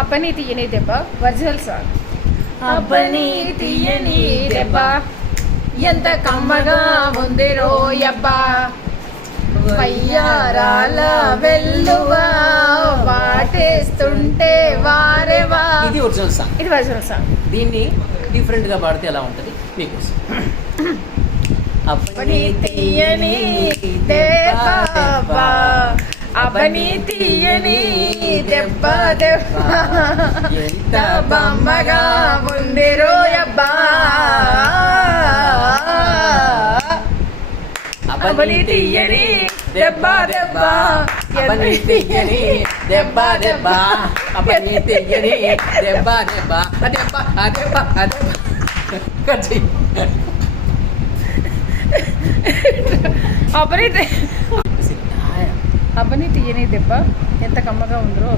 అబ్బని తీయని దెబ్బ original song. అబ్బని తీయని దెబ్బ ఎంత కమ్మగా ఉంది రోయబ్బా, వయ్యారాల వెల్లువా వాటేస్తుంటే వారేవా. ఇది ఒరిజినల్ సాంగ్. ఇది ఒరిజినల్ సాంగ్. దీన్ని డిఫరెంట్ గా పాడితే ఎలా ఉంటుంది మీకోసం. అబ్బని తీయని దెబ్బ అబ్బని తీయని దెబ్బ దెబ్బ ఎంత బొమ్మగా ఉంది రోయబ్బా, అబ్బని తీయని దెబ్బ దెబ్బ అబ్బని తీయని దెబ్బ దెబ్బ అబ్బని తీయని దెబ్బ దెబ్బ దెబ్బ దెబ్బ దెబ్బ. అబ్బని తీయని దెబ్బ ఎంత కమ్మగా ఉందో.